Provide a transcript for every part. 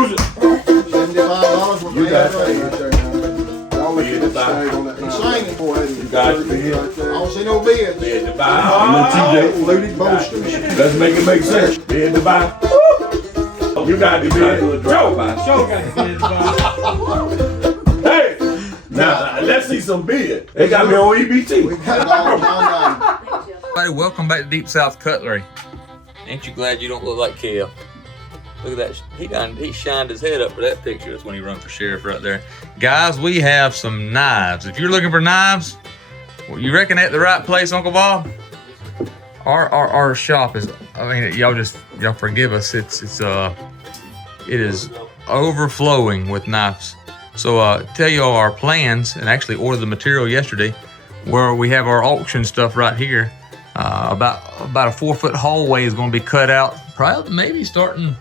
use it. $75 You got it. Y'all look at the shade on that. Singing for it. You got it. I don't see no bids. Bid to buy. TJ Flutie boasters. Let's make it make sense. Bid to buy. You got the bid. Joe got the bid. Hey, now let's see some bid. They got me on EBT. We got it all on Everybody, welcome back to Deep South Cutlery. Ain't you glad you don't look like Kel? Look at that. He shined his head up for that picture. That's when he run for sheriff right there. Guys, we have some knives. If you're looking for knives, well, you reckon at the right place, Uncle Bob? Our shop is, I mean, y'all forgive us. It is overflowing with knives. So tell you all our plans, and actually ordered the material yesterday, where we have our auction stuff right here. About a 4-foot hallway is going to be cut out. Probably maybe starting,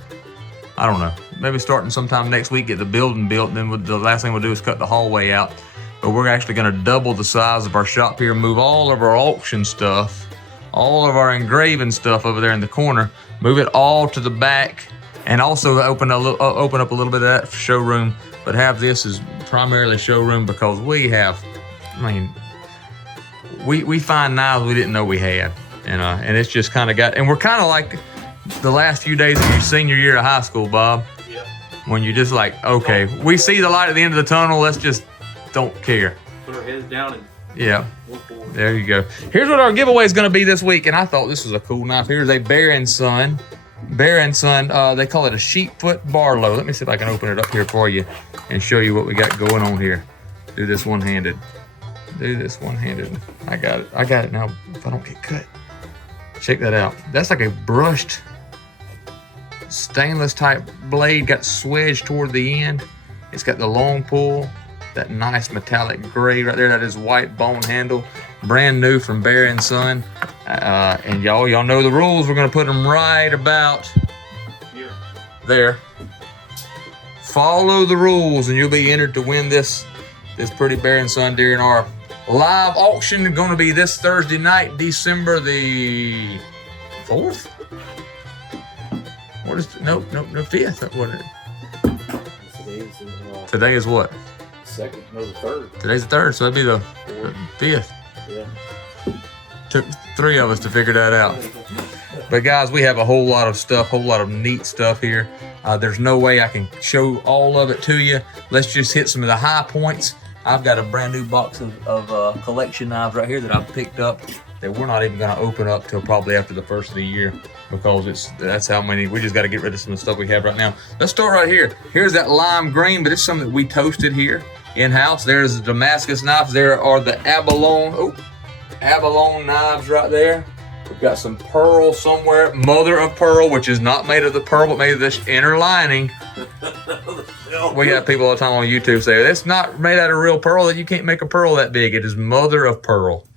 I don't know, maybe starting sometime next week, get the building built, and then the last thing we'll do is cut the hallway out. But we're actually going to double the size of our shop here, move all of our auction stuff, all of our engraving stuff over there in the corner, move it all to the back, and also open up a little bit of that showroom, but have this as primarily showroom because we have, I mean, we find knives we didn't know we had, and it's just kind of got, and we're kind of like the last few days of your senior year of high school, Bob. Yeah. When you're just like, okay, we see the light at the end of the tunnel, let's just don't care. Put our heads down and Yeah, there you go. Here's what our giveaway is going to be this week, and I thought this was a cool knife. Here's a Bear Son. Bear Son, they call it a sheepfoot Barlow. Let me see if I can open it up here for you and show you what we got going on here. Do this one-handed. I got it now if I don't get cut. Check that out. That's like a brushed stainless type blade, got swedged toward the end. It's got the long pull, that nice metallic gray right there. That is white bone handle, brand new from Bear Son. And y'all know the rules. We're gonna put them right about here. There. Follow the rules and you'll be entered to win this pretty Bear Son during our live auction. Going to be this Thursday night, December the 4th. What is no 5th? What is it? Today is what? Second, no, the third. Today's the 3rd, so that'd be the 5th. Yeah. Took 3 of us to figure that out. But guys, we have a whole lot of stuff, whole lot of neat stuff here. There's no way I can show all of it to you. Let's just hit some of the high points. I've got a brand new box of collection knives right here that I've picked up that we're not even going to open up till probably after the first of the year because that's how many. We just got to get rid of some of the stuff we have right now. Let's start right here. Here's that lime green, but it's something that we toasted here in-house. There's the Damascus knives. There are the abalone knives right there. We've got some pearl somewhere, mother of pearl, which is not made of the pearl, but made of this inner lining. We got people all the time on YouTube say, that's not made out of real pearl, that you can't make a pearl that big. It is mother of pearl.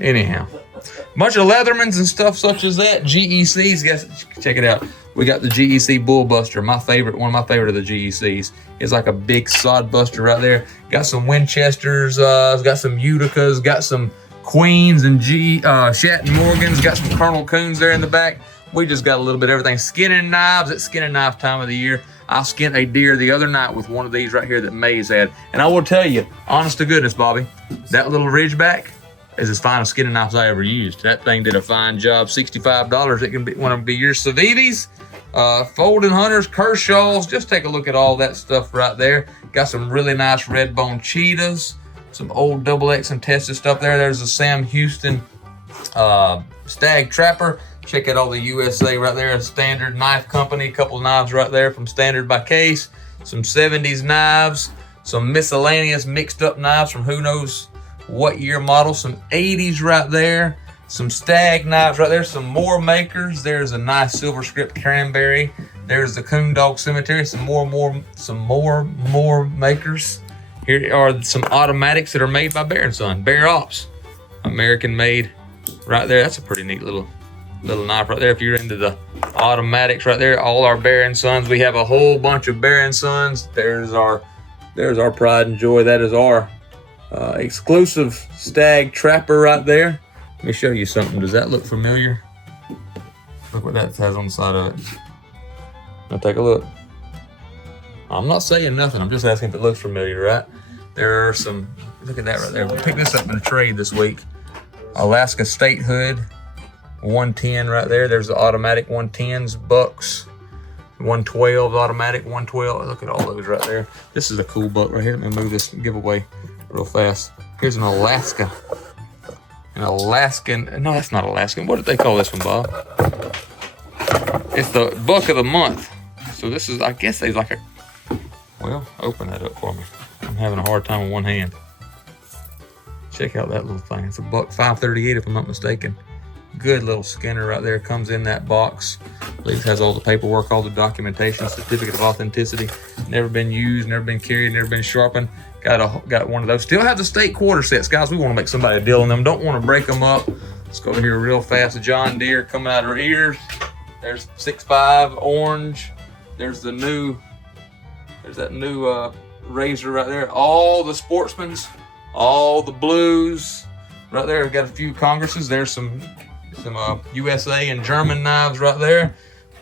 Anyhow, bunch of Leathermans and stuff such as that. GECs, guys, check it out. We got the GEC Bullbuster, one of my favorite of the GECs. It's like a big sod buster right there. Got some Winchesters, got some Uticas, got some Queens and Shatton Morgans, got some Colonel Coons there in the back. We just got a little bit of everything. Skinning knives, it's skinning knife time of the year. I skinned a deer the other night with one of these right here that Maze had. And I will tell you, honest to goodness, Bobby, that little Ridgeback is as fine a skinning knife as I ever used. That thing did a fine job. $65. It can be one of your Civivis, Folding Hunters, Kershaws. Just take a look at all that stuff right there. Got some really nice red bone cheetahs, some old XX and tested stuff there. There's a Sam Houston Stag Trapper. Check out all the USA right there. A Standard Knife Company, a couple of knives right there from Standard by Case. Some 70s knives, some miscellaneous mixed up knives from who knows what year model. Some 80s right there. Some Stag knives right there. Some more makers. There's a nice silver script cranberry. There's the Coon Dog Cemetery. Some more makers. Here are some automatics that are made by Bear Son. Bear Ops, American made right there. That's a pretty neat little knife right there. If you're into the automatics right there, all our Bear Sons. We have a whole bunch of Bear Sons. There's our pride and joy. That is our exclusive Stag Trapper right there. Let me show you something. Does that look familiar? Look what that has on the side of it. Now take a look. I'm not saying nothing. I'm just asking if it looks familiar, right? There are some, look at that right there. We picked this up in a trade this week. Alaska Statehood, 110 right there. There's the automatic 110s, bucks. 112 automatic, 112. Look at all those right there. This is a cool buck right here. Let me move this giveaway real fast. Here's an Alaska. An Alaskan, no, that's not Alaskan. What did they call this one, Bob? It's the buck of the month. So this is, I guess there's like a, well, open that up for me. I'm having a hard time with one hand. Check out that little thing. It's a buck 538 if I'm not mistaken. Good little Skinner right there. Comes in that box. At least has all the paperwork, all the documentation, certificate of authenticity. Never been used, never been carried, never been sharpened. Got one of those. Still have the state quarter sets, guys. We want to make somebody a deal on them. Don't want to break them up. Let's go here real fast. John Deere coming out of her ears. There's 6.5 orange. There's the new. There's that new Razor right there. All the Sportsmans, all the blues right there. We've got a few Congresses. There's some USA and German knives right there.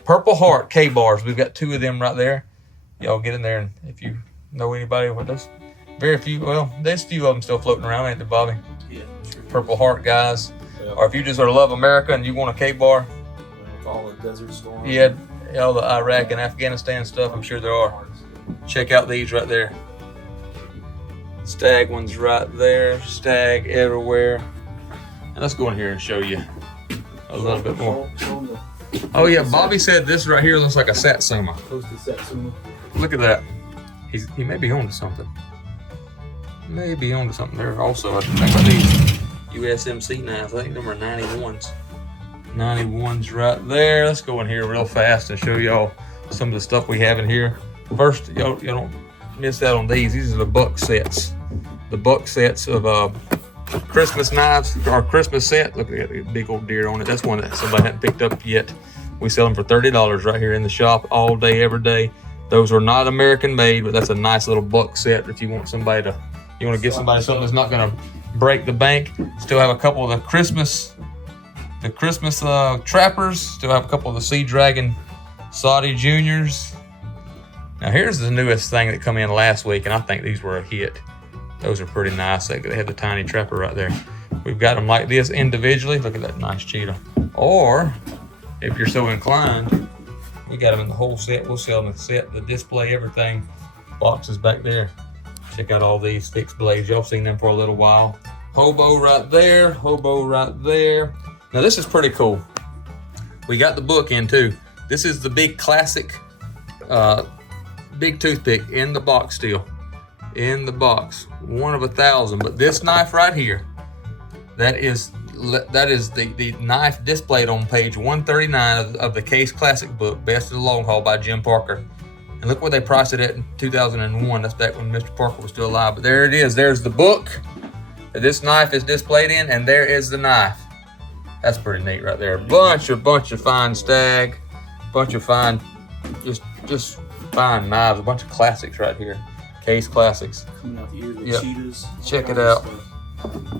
Purple Heart K-bars. We've got 2 of them right there. Y'all get in there, and if you know anybody with this, very few. Well, there's a few of them still floating around, ain't there, Bobby? Yeah, sure. Purple Heart guys. Yeah. Or if you just love America and you want a K-bar, With all the Desert Storm. yeah, all the Iraq and Afghanistan stuff, I'm sure there are. Check out these right there. Stag ones right there. Stag everywhere. And let's go in here and show you a little bit more. Oh yeah, Bobby said this right here looks like a Satsuma. Toasted Satsuma. Look at that. He may be onto something. Maybe onto something there also. I think about these USMC knives. I think them are 91s. 91s right there. Let's go in here real fast and show y'all some of the stuff we have in here. First, y'all don't miss out on these. These are the buck sets. The buck sets of Christmas knives, our Christmas set. Look at the big old deer on it. That's one that somebody hadn't picked up yet. We sell them for $30 right here in the shop all day, every day. Those are not American made, but that's a nice little buck set if you want somebody to, you want to give somebody something that's not going to break the bank. Still have a couple of the Christmas trappers. Still have a couple of the Sea Dragon Saudi Juniors. Now here's the newest thing that come in last week, and I think these were a hit. Those are pretty nice. They have the tiny trapper right there. We've got them like this individually. Look at that nice cheetah. Or if you're so inclined, we got them in the whole set. We'll sell them in the set, the display, everything. Boxes back there. Check out all these fixed blades. Y'all seen them for a little while. Hobo right there. Hobo right there. Now this is pretty cool. We got the book in too. This is the big classic big toothpick in the box still. In the box. 1 of 1,000. But this knife right here, that is the knife displayed on page 139 of the Case Classic book, Best of the Long Haul by Jim Parker. And look what they priced it at in 2001. That's back when Mr. Parker was still alive. But there it is. There's the book that this knife is displayed in, and there is the knife. That's pretty neat right there. Bunch of fine stag, bunch of fine, just fine knives. A bunch of classics right here. Case Classics. Coming out the ears with Yep. cheetahs. Check it out.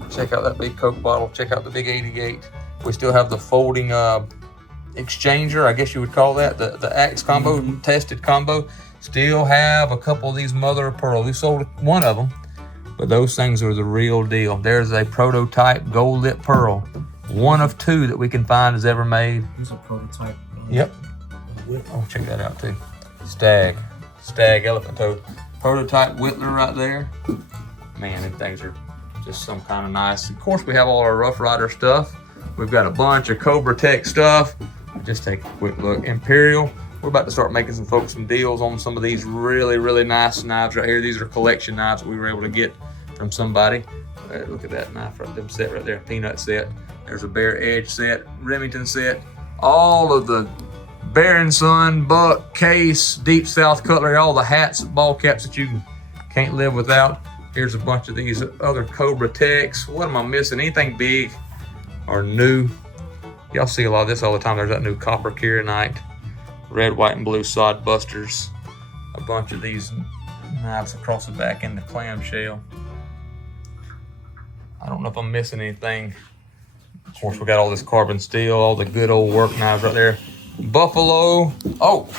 Check out that big Coke bottle. Check out the big 88. We still have the folding exchanger, I guess you would call that, the Axe combo, tested combo. Still have a couple of these mother of pearl. We sold one of them, but those things are the real deal. There's a prototype gold lip pearl. 1 of 2 that we can find is ever made. Here's a prototype. Yep. Oh, check that out too. Stag elephant toe. Prototype Whittler right there. Man, these things are just some kind of nice. Of course, we have all our Rough Rider stuff. We've got a bunch of Cobratec stuff. Just take a quick look. Imperial. We're about to start making some deals on some of these really, really nice knives right here. These are collection knives that we were able to get from somebody. Look at that knife right there, set right there, peanut set. There's a Bear Edge set, Remington set. All of the Bear Son, Buck, Case, Deep South Cutlery, all the hats, ball caps that you can't live without. Here's a bunch of these other Cobratecs. What am I missing? Anything big or new? Y'all see a lot of this all the time. There's that new copper kyanite, red, white, and blue sod busters. A bunch of these knives across the back in the clamshell. I don't know if I'm missing anything. Of course, we got all this carbon steel, all the good old work knives right there. Buffalo. Oh,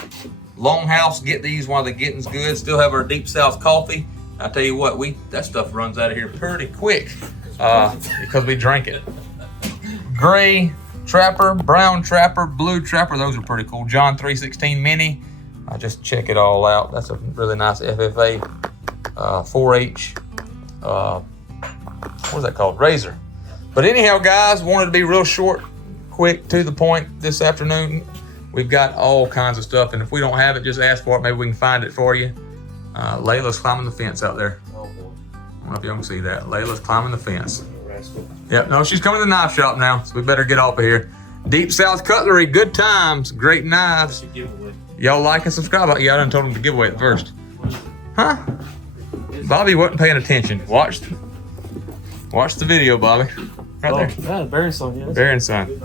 Longhouse, get these while the getting's good. Still have our Deep South coffee. I tell you what, that stuff runs out of here pretty quick because we drink it. Gray Trapper, brown Trapper, blue Trapper, those are pretty cool. John 316 Mini, just check it all out. That's a really nice FFA 4H, what is that called? Razor. But anyhow, guys, wanted to be real short, quick, to the point this afternoon. We've got all kinds of stuff, and if we don't have it, just ask for it. Maybe we can find it for you. Layla's climbing the fence out there. Oh boy. I don't know if y'all can see that. Layla's climbing the fence. Yep, no, she's coming to the knife shop now, so we better get off of here. Deep South Cutlery, good times, great knives. Y'all like and subscribe. Yeah, I done told them to give away at first. Huh? Bobby wasn't paying attention. Watch the video, Bobby. Right there. Yeah, Bear Son. Yeah, Bear Son.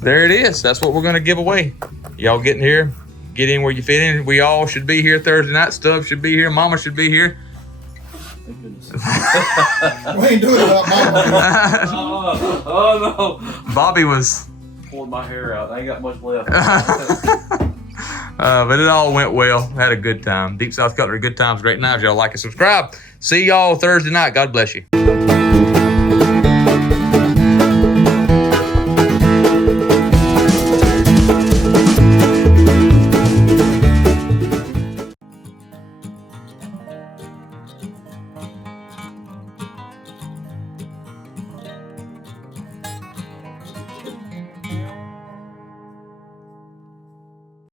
There it is. That's what we're going to give away. Y'all getting here. Get in where you fit in. We all should be here Thursday night. Stubbs should be here. Mama should be here. thank goodness. We ain't doing it without Mama. Oh no. Bobby was... Pulling my hair out. I ain't got much left. But it all went well. Had a good time. Deep South Cutlery, good times, great knives. Y'all like and subscribe. See y'all Thursday night. God bless you.